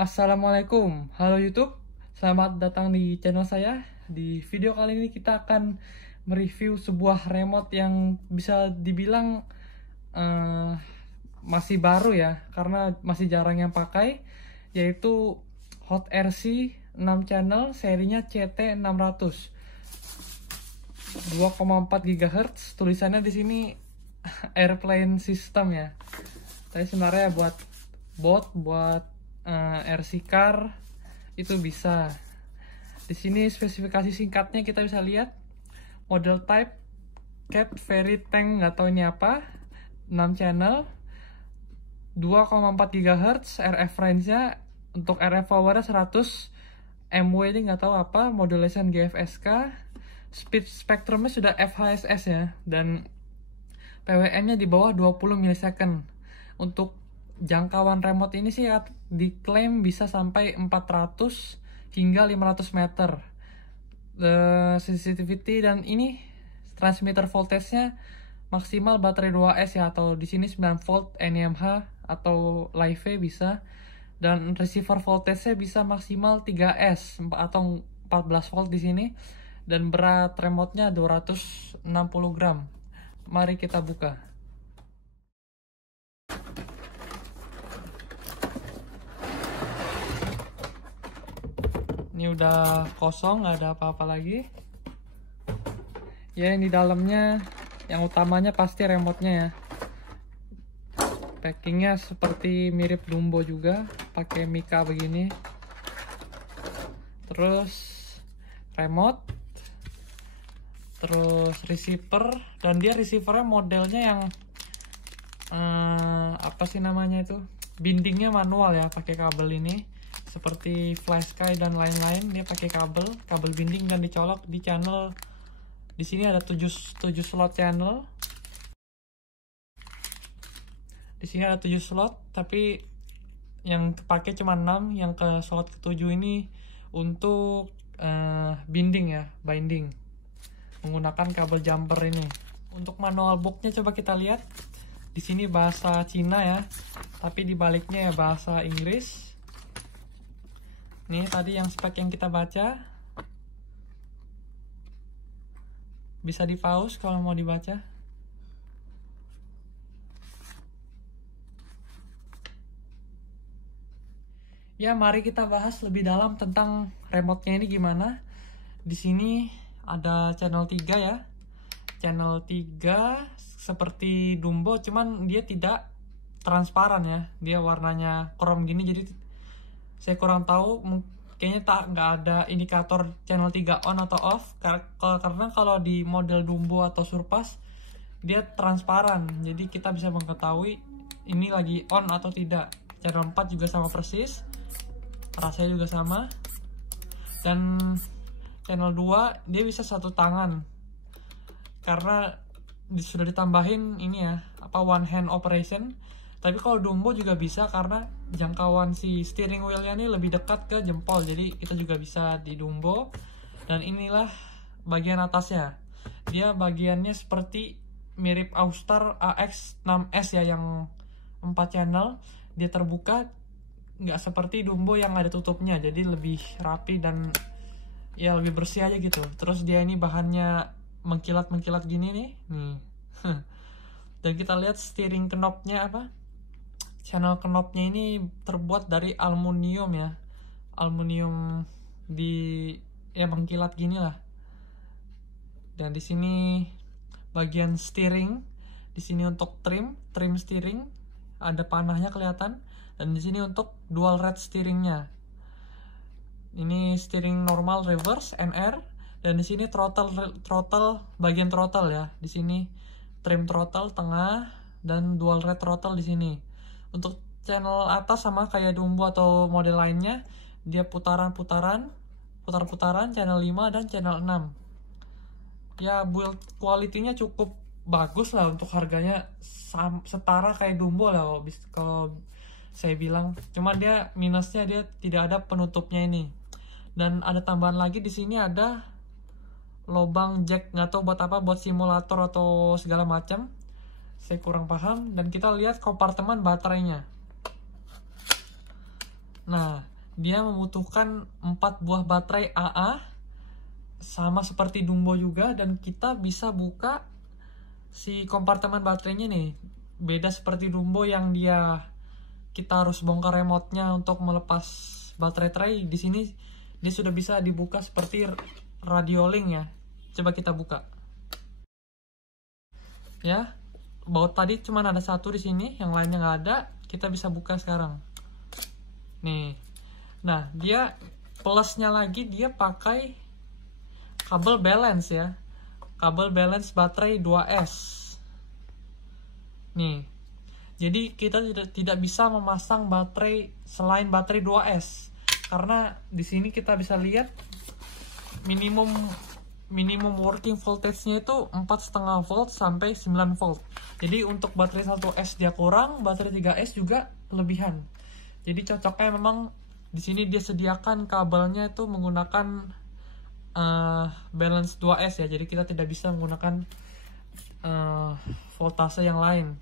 Assalamualaikum, halo YouTube. Selamat datang di channel saya. Di video kali ini kita akan mereview sebuah remote yang bisa dibilang eh, masih baru ya, karena masih jarang yang pakai, yaitu Hot RC 6 channel serinya CT600 2,4 GHz. Tulisannya di sini airplane system ya. Tapi sebenarnya buat RC car itu bisa. Di sini spesifikasi singkatnya kita bisa lihat model type Cat Fairy Tank, nggak tahu ini apa, 6 channel 2,4 GHz, RF range-nya untuk RF power-nya 100 MW, ini nggak tahu apa, modulation GFSK, speed spectrumnya sudah FHSS ya, dan PWM-nya di bawah 20 millisecond. Untuk jangkauan remote ini sih diklaim bisa sampai 400 hingga 500 meter. Sensitivity dan ini transmitter voltage-nya maksimal baterai 2S ya, atau di sini 9 volt NiMH atau Live bisa. Dan receiver voltage-nya bisa maksimal 3S atau 14 volt di sini. Dan berat remote-nya 260 gram. Mari kita buka. Ini udah kosong, nggak ada apa-apa lagi. Ya, ini di dalamnya yang utamanya pasti remote-nya ya. Packingnya seperti mirip Dumbo juga, pakai mika begini. Terus remote, terus receiver, dan dia receivernya modelnya yang apa sih namanya itu, bindingnya manual ya, pakai kabel ini. Seperti FlySky dan lain-lain, dia pakai kabel binding dan dicolok di channel. Di sini ada 7 slot channel. Di sini ada 7 slot, tapi yang kepake cuma 6, yang ke slot ke-7 ini untuk binding ya, binding. Menggunakan kabel jumper ini. Untuk manual booknya coba kita lihat. Di sini bahasa Cina ya, tapi di baliknya ya bahasa Inggris. Nih tadi yang spek yang kita baca, bisa di pause kalau mau dibaca. Ya, mari kita bahas lebih dalam tentang remote-nya ini gimana. Di sini ada channel 3 ya. Channel 3 seperti Dumbo, cuman dia tidak transparan ya. Dia warnanya chrome gini, jadi saya kurang tahu, kayaknya nggak ada indikator channel 3 on atau off, karena kalau di model Dumbo atau Surpass dia transparan, jadi kita bisa mengetahui ini lagi on atau tidak. Channel 4 juga sama persis, rasanya juga sama. Dan channel 2 dia bisa satu tangan, karena sudah ditambahin ini ya, apa, one hand operation. Tapi kalau Dumbo juga bisa, karena jangkauan si steering wheelnya ini lebih dekat ke jempol, jadi kita juga bisa di Dumbo. Dan inilah bagian atasnya, dia bagiannya seperti mirip Austar AX6S ya, yang 4 channel. Dia terbuka, nggak seperti Dumbo yang ada tutupnya, jadi lebih rapi dan ya lebih bersih aja gitu. Terus dia ini bahannya mengkilat-mengkilat gini nih. Dan kita lihat steering knob-nya apa, channel knob-nya ini terbuat dari aluminium ya, aluminium ya mengkilat gini lah. Dan di sini bagian steering, di sini untuk trim steering, ada panahnya kelihatan. Dan di sini untuk dual rate steeringnya, ini steering normal, reverse, NR. Dan di sini throttle bagian throttle ya, di sini trim throttle tengah dan dual rate throttle di sini. Untuk channel atas sama kayak Dumbo atau model lainnya, dia putar-putaran channel 5 dan channel 6. Ya, build quality-nya cukup bagus lah, untuk harganya setara kayak Dumbo lah kalau saya bilang. Cuma dia minusnya dia tidak ada penutupnya ini. Dan ada tambahan lagi, di sini ada lubang jack, nggak tahu buat apa, buat simulator atau segala macam, saya kurang paham. Dan kita lihat kompartemen baterainya. Nah, dia membutuhkan 4 buah baterai AA, sama seperti Dumbo juga, dan kita bisa buka si kompartemen baterainya nih. Beda seperti Dumbo yang kita harus bongkar remote-nya untuk melepas baterai. Di sini dia sudah bisa dibuka seperti Radiolink ya. Coba kita buka. Ya, baut tadi cuma ada satu di sini, yang lainnya nggak ada. Kita bisa buka sekarang. Nih, nah dia plusnya lagi dia pakai kabel balance ya, kabel balance baterai 2S. Nih, jadi kita tidak bisa memasang baterai selain baterai 2S, karena di sini kita bisa lihat minimum working voltage-nya itu 4,5 volt sampai 9 volt. Jadi untuk baterai 1S dia kurang, baterai 3S juga kelebihan. Jadi cocoknya memang di sini dia sediakan kabelnya itu menggunakan balance 2S ya. Jadi kita tidak bisa menggunakan voltase yang lain.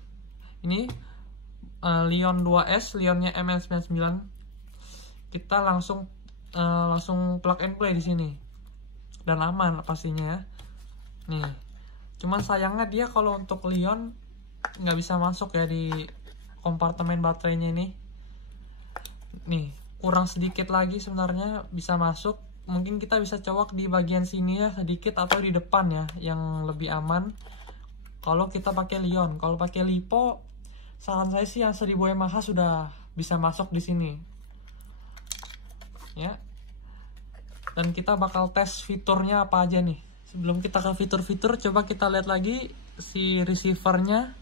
Ini Lion 2S, Lionnya MN99. Kita langsung plug and play di sini. Dan aman pastinya ya. Nih, cuman sayangnya dia kalau untuk Lion nggak bisa masuk ya di kompartemen baterainya ini. Nih, kurang sedikit lagi sebenarnya bisa masuk. Mungkin kita bisa colok di bagian sini ya sedikit, atau di depan ya, yang lebih aman kalau kita pakai Lion. Kalau pakai Lipo, saran saya sih yang 1000 mAh sudah bisa masuk di sini ya. Dan kita bakal tes fiturnya apa aja nih. Sebelum kita ke fitur-fitur, coba kita lihat lagi si receivernya.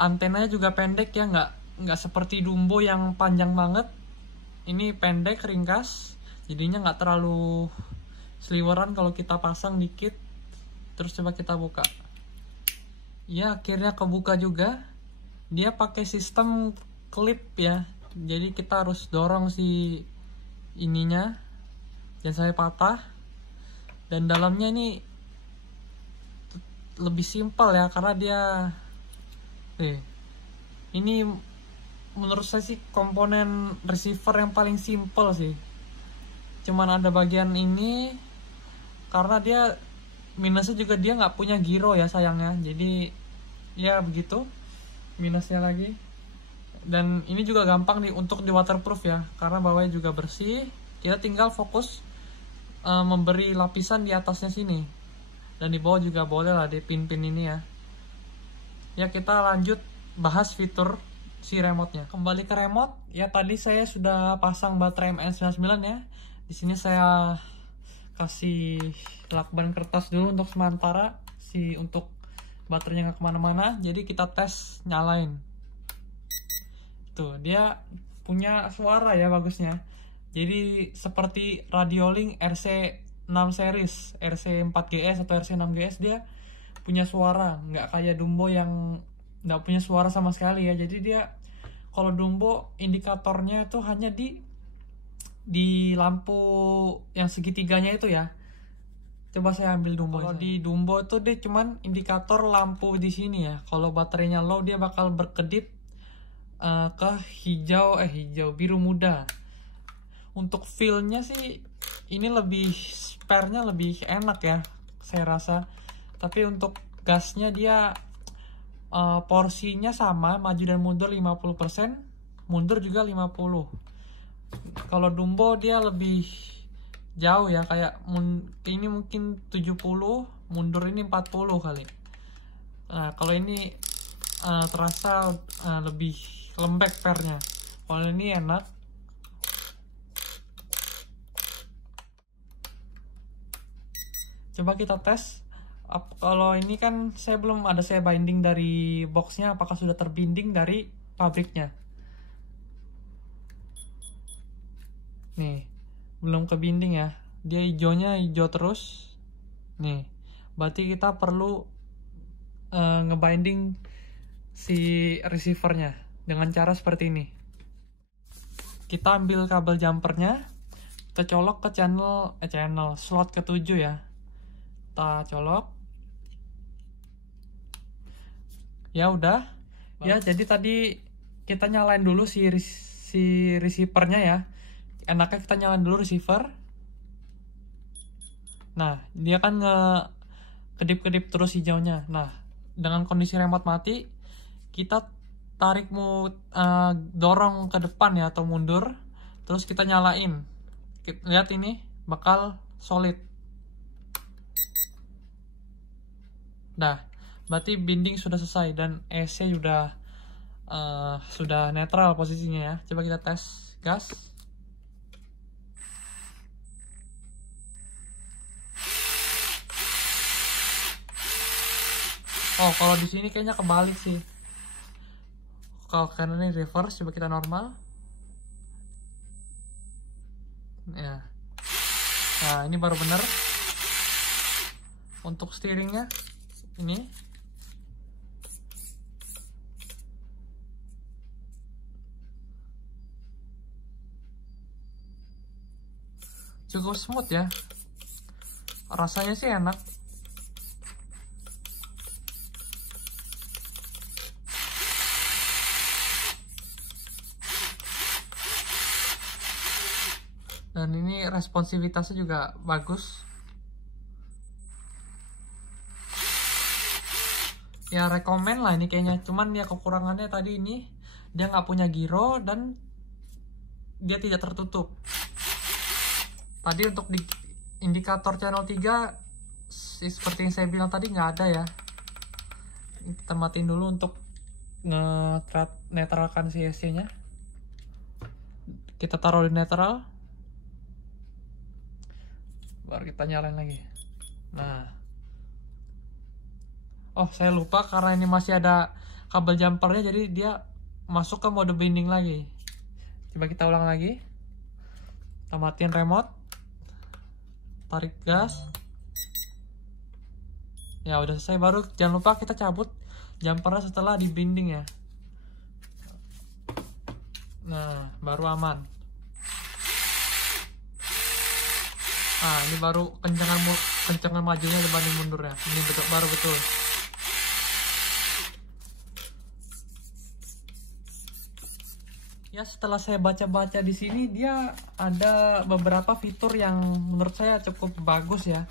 Antenanya juga pendek ya, nggak seperti Dumbo yang panjang banget. Ini pendek, ringkas, jadinya nggak terlalu sliweran kalau kita pasang dikit. Terus coba kita buka. Ya, akhirnya kebuka juga. Dia pakai sistem klip ya, jadi kita harus dorong si ininya, jangan sampai patah. Dan dalamnya ini lebih simpel ya, karena dia ini menurut saya sih komponen receiver yang paling simpel sih. Cuman ada bagian ini, karena dia minusnya juga dia nggak punya giro ya sayangnya. Jadi ya begitu minusnya lagi. Dan ini juga gampang untuk di waterproof ya, karena bawahnya juga bersih. Kita tinggal fokus memberi lapisan di atasnya sini, dan di bawah juga boleh lah di pin-pin ini ya. Ya, kita lanjut bahas fitur si remote-nya. Kembali ke remote ya, tadi saya sudah pasang baterai MN99 ya. Di sini saya kasih lakban kertas dulu untuk sementara untuk baterainya nggak kemana-mana. Jadi kita tes nyalain. Tuh, dia punya suara ya bagusnya. Jadi seperti Radiolink RC6 series, RC4GS atau RC6GS, dia punya suara, nggak kayak Dumbo yang nggak punya suara sama sekali ya. Jadi dia, kalau Dumbo indikatornya itu hanya di lampu yang segitiganya itu ya. Coba saya ambil Dumbo. Kalau di Dumbo itu dia cuman indikator lampu di sini ya. Kalau baterainya low dia bakal berkedip ke biru muda. Untuk feel-nya sih ini lebih spare-nya lebih enak ya saya rasa. Tapi untuk gasnya dia porsinya sama, maju dan mundur 50%, mundur juga 50%. Kalau Dumbo dia lebih jauh ya, kayak ini mungkin 70, mundur ini 40 kali. Nah, kalau ini terasa lebih lembek pairnya. Kalau ini enak. Coba kita tes. Kalau ini kan saya binding dari boxnya, apakah sudah terbinding dari pabriknya. Nih, belum kebinding ya. Dia hijaunya hijau terus. Nih, berarti kita perlu ngebinding si receivernya dengan cara seperti ini. Kita ambil kabel jumpernya, kita colok ke channel slot ke-7 ya. Kita colok. Ya udah. Ya, jadi tadi kita nyalain dulu si si receivernya ya. Enaknya kita nyalain dulu receiver. Nah, dia kan kedip-kedip terus hijaunya. Nah, dengan kondisi remote mati, kita tarik dorong ke depan ya atau mundur, terus kita nyalain. Lihat ini bakal solid. Nah, berarti binding sudah selesai dan EC sudah netral posisinya ya. Coba kita tes gas. Oh, kalau di sini kayaknya kebalik sih. Kalau kanan ini reverse, coba kita normal. Ya. Nah, ini baru bener. Untuk steeringnya ini. Cukup smooth ya. Rasanya sih enak. Dan ini responsivitasnya juga bagus. Ya rekomen lah ini kayaknya. Cuman ya kekurangannya tadi ini dia nggak punya giro dan dia tidak tertutup. Tadi untuk di indikator channel 3 seperti yang saya bilang tadi nggak ada ya. Kita matiin dulu untuk netralkan si EC nya. Kita taruh di netral. Baru kita nyalain lagi. Nah, oh saya lupa karena ini masih ada kabel jumpernya, jadi dia masuk ke mode binding lagi. Coba kita ulang lagi. Kita matiin remote, tarik gas. Ya udah selesai. Baru jangan lupa kita cabut jumpernya setelah di binding ya. Nah, baru aman. Nah, ini baru kencangan majunya dibanding mundurnya. Ini baru betul. Ya, setelah saya baca-baca di sini, dia ada beberapa fitur yang menurut saya cukup bagus ya.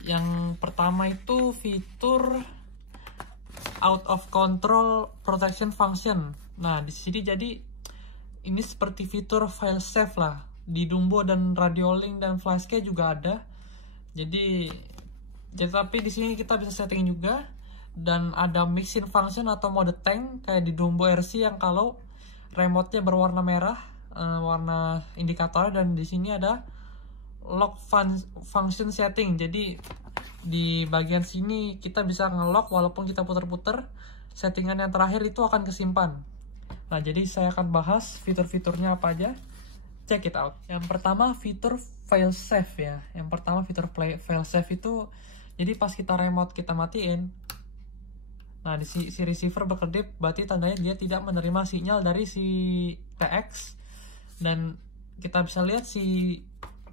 Yang pertama itu fitur out of control protection function. Nah, di sini jadi ini seperti fitur file save lah. Di Dumbo dan Radiolink dan Flashkey juga ada. Jadi tapi di sini kita bisa setting juga, dan ada mixing function atau mode tank kayak di Dumbo RC yang kalau remote-nya berwarna merah, warna indikatornya, dan di sini ada lock function setting. Jadi di bagian sini kita bisa nge-lock walaupun kita puter-puter, settingan yang terakhir itu akan kesimpan. Nah, jadi saya akan bahas fitur-fiturnya apa aja. Check it out. Yang pertama fitur file save ya. Yang pertama fitur file save itu, jadi pas kita remote kita matiin, nah di si receiver berkedip, berarti tandanya dia tidak menerima sinyal dari si TX, dan kita bisa lihat si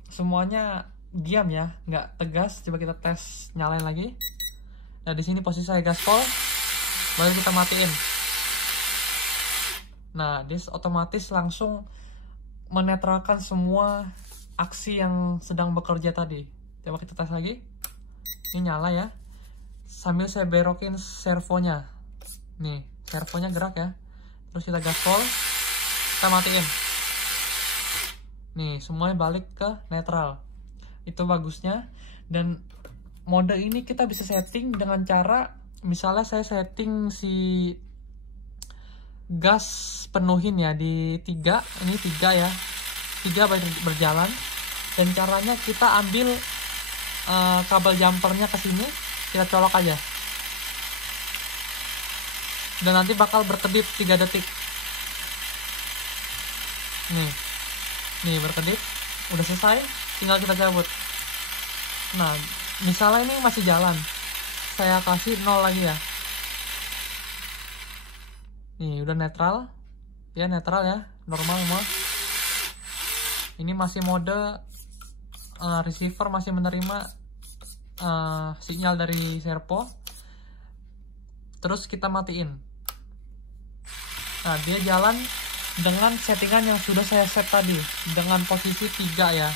semuanya diam ya, nggak tegas. Coba kita tes nyalain lagi. Nah, di sini posisi saya gaspol, baru kita matiin. Nah, dia otomatis langsung menetralkan semua aksi yang sedang bekerja tadi. Coba kita tes lagi. Ini nyala ya. Sambil saya berokin servonya. Nih, servonya gerak ya. Terus kita gaspol, kita matiin. Nih, semuanya balik ke netral. Itu bagusnya. Dan mode ini kita bisa setting dengan cara, misalnya saya setting si gas penuhin ya di 3, ini 3 ya, 3 berjalan, dan caranya kita ambil kabel jumpernya ke sini, kita colok aja, dan nanti bakal berkedip 3 detik. Nih berkedip, udah selesai, tinggal kita cabut. Nah, misalnya ini masih jalan, saya kasih 0 lagi ya. Nih udah netral ya, netral ya, normal semua. Ini masih mode receiver masih menerima sinyal dari servo. Terus kita matiin. Nah, dia jalan dengan settingan yang sudah saya set tadi dengan posisi 3 ya.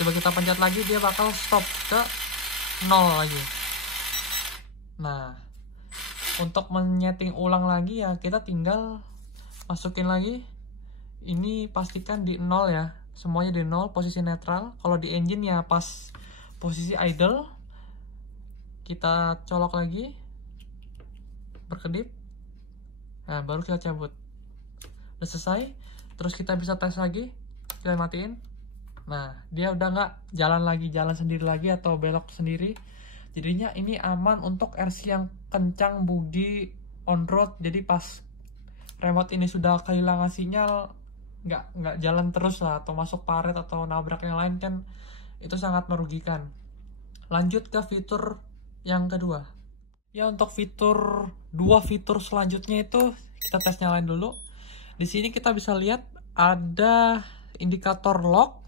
Coba kita pencet lagi, dia bakal stop ke 0 lagi. Nah, untuk menyeting ulang lagi ya kita tinggal masukin lagi. Ini pastikan di 0 ya, semuanya di 0, posisi netral. Kalau di engine ya pas posisi idle. Kita colok lagi, berkedip, nah baru kita cabut. Udah selesai. Terus kita bisa tes lagi, kita matiin. Nah, dia udah nggak jalan sendiri lagi atau belok sendiri. Jadinya ini aman untuk RC yang kencang budi on road. Jadi pas remote ini sudah kehilangan sinyal, nggak jalan terus lah, atau masuk paret atau nabrak yang lain kan itu sangat merugikan. Lanjut ke fitur yang kedua. Ya, untuk dua fitur selanjutnya itu kita tes nyalain dulu. Di sini kita bisa lihat ada indikator lock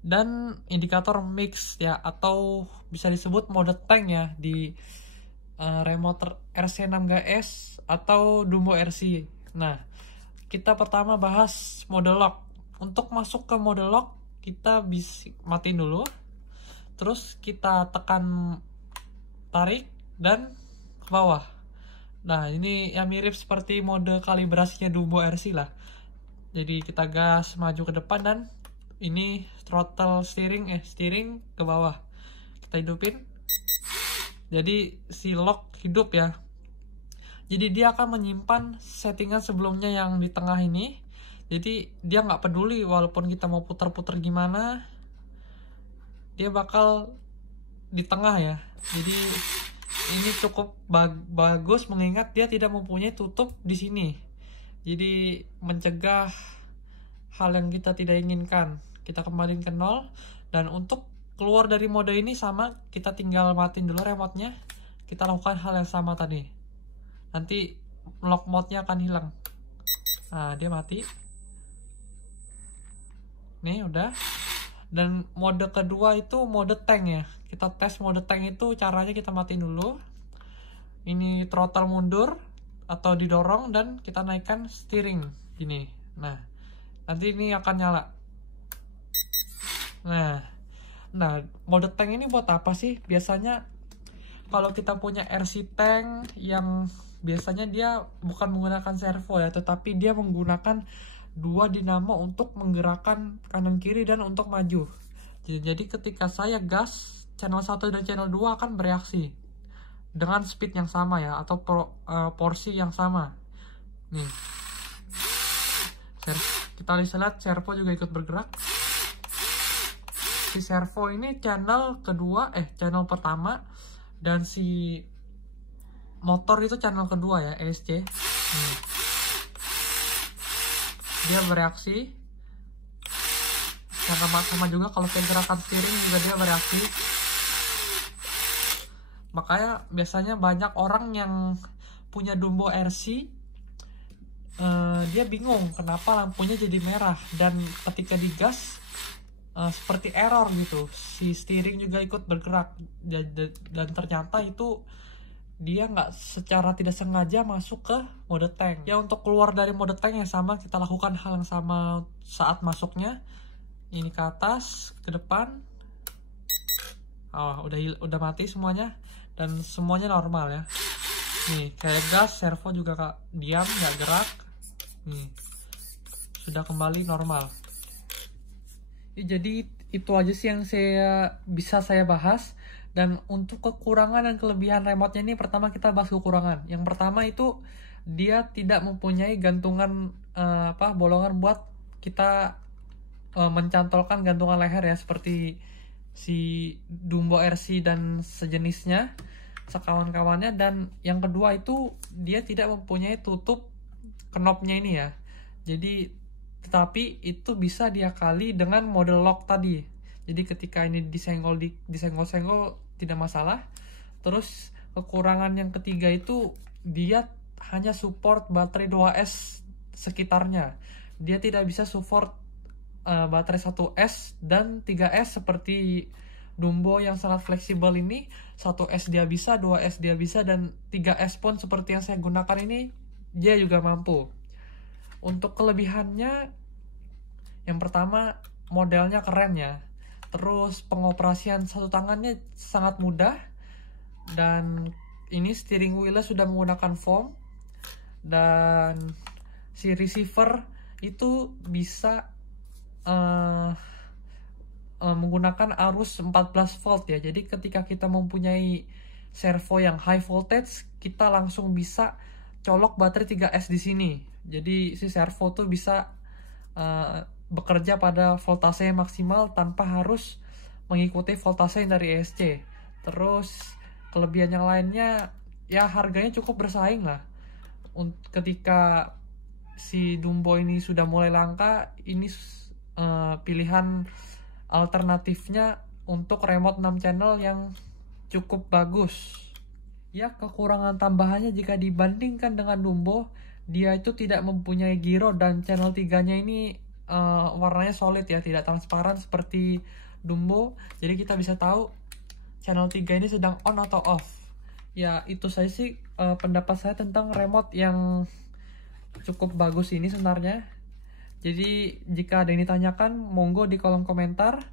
dan indikator mix ya, atau bisa disebut mode tank ya di remote RC6GS atau Dumbo RC. Nah, kita pertama bahas mode lock. Untuk masuk ke mode lock kita bisa matiin dulu, terus kita tekan tarik dan ke bawah. Nah, ini yang mirip seperti mode kalibrasinya Dumbo RC lah. Jadi kita gas maju ke depan dan ini throttle steering ke bawah. Kita hidupin. Jadi si lock hidup ya. Jadi dia akan menyimpan settingan sebelumnya yang di tengah ini. Jadi dia nggak peduli walaupun kita mau putar-putar gimana, dia bakal di tengah ya. Jadi ini cukup bagus mengingat dia tidak mempunyai tutup di sini. Jadi mencegah hal yang kita tidak inginkan. Kita kembaliin ke 0. Dan untuk keluar dari mode ini sama, kita tinggal matiin dulu remote-nya. Kita lakukan hal yang sama tadi. Nanti lock mode-nya akan hilang. Nah, dia mati. Nih udah. Dan mode kedua itu mode tank ya. Kita tes mode tank itu caranya kita matiin dulu. Ini throttle mundur atau didorong dan kita naikkan steering gini. Nah, nanti ini akan nyala. Nah, mode tank ini buat apa sih? Biasanya kalau kita punya RC tank yang biasanya dia bukan menggunakan servo ya, tetapi dia menggunakan dua dinamo untuk menggerakkan kanan kiri dan untuk maju. Jadi ketika saya gas, channel 1 dan channel 2 akan bereaksi dengan speed yang sama ya, atau porsi yang sama. Nih, kita bisa lihat servo juga ikut bergerak. Si servo ini channel pertama, dan si motor itu channel kedua ya, ESC. Dia bereaksi. Yang sama juga kalau kayak gerakan steering juga dia bereaksi. Makanya biasanya banyak orang yang punya Dumbo RC, dia bingung kenapa lampunya jadi merah, dan ketika digas seperti error gitu. Si steering juga ikut bergerak, dan ternyata itu dia nggak secara tidak sengaja masuk ke mode tank. Ya, untuk keluar dari mode tank yang sama, kita lakukan hal yang sama saat masuknya. Ini ke atas, ke depan. Udah mati semuanya, dan semuanya normal ya. Nih, kayak gas, servo juga diam, nggak gerak. Nih, sudah kembali normal. Jadi itu aja sih yang bisa saya bahas. Dan untuk kekurangan dan kelebihan remote-nya ini, pertama kita bahas kekurangan. Yang pertama itu dia tidak mempunyai gantungan bolongan buat kita mencantolkan gantungan leher ya, seperti si Dumbo RC dan sejenisnya, sekawan-kawannya. Dan yang kedua itu dia tidak mempunyai tutup knobnya ini ya. Jadi tetapi itu bisa diakali dengan mode lock tadi. Jadi ketika ini disenggol-senggol tidak masalah. Terus kekurangan yang ketiga itu dia hanya support baterai 2S sekitarnya. Dia tidak bisa support baterai 1S dan 3S seperti Dumbo yang sangat fleksibel ini. 1S dia bisa, 2S dia bisa, dan 3S pun seperti yang saya gunakan ini dia juga mampu. Untuk kelebihannya, yang pertama modelnya keren ya. Terus pengoperasian satu tangannya sangat mudah, dan ini steering wheelnya sudah menggunakan foam, dan si receiver itu bisa menggunakan arus 14 volt ya. Jadi ketika kita mempunyai servo yang high voltage, kita langsung bisa colok baterai 3S di sini. Jadi si servo tuh bisa bekerja pada voltase yang maksimal tanpa harus mengikuti voltase yang dari ESC. Terus kelebihan yang lainnya ya harganya cukup bersaing lah. Ketika si Dumbo ini sudah mulai langka, ini pilihan alternatifnya untuk remote 6 channel yang cukup bagus. Ya, kekurangan tambahannya jika dibandingkan dengan Dumbo, dia itu tidak mempunyai giro, dan channel 3-nya ini warnanya solid ya, tidak transparan seperti Dumbo. Jadi kita bisa tahu channel 3 ini sedang on atau off. Ya, itu saja sih pendapat saya tentang remote yang cukup bagus ini sebenarnya. Jadi jika ada yang ditanyakan, monggo di kolom komentar.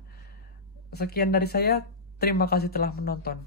Sekian dari saya, terima kasih telah menonton.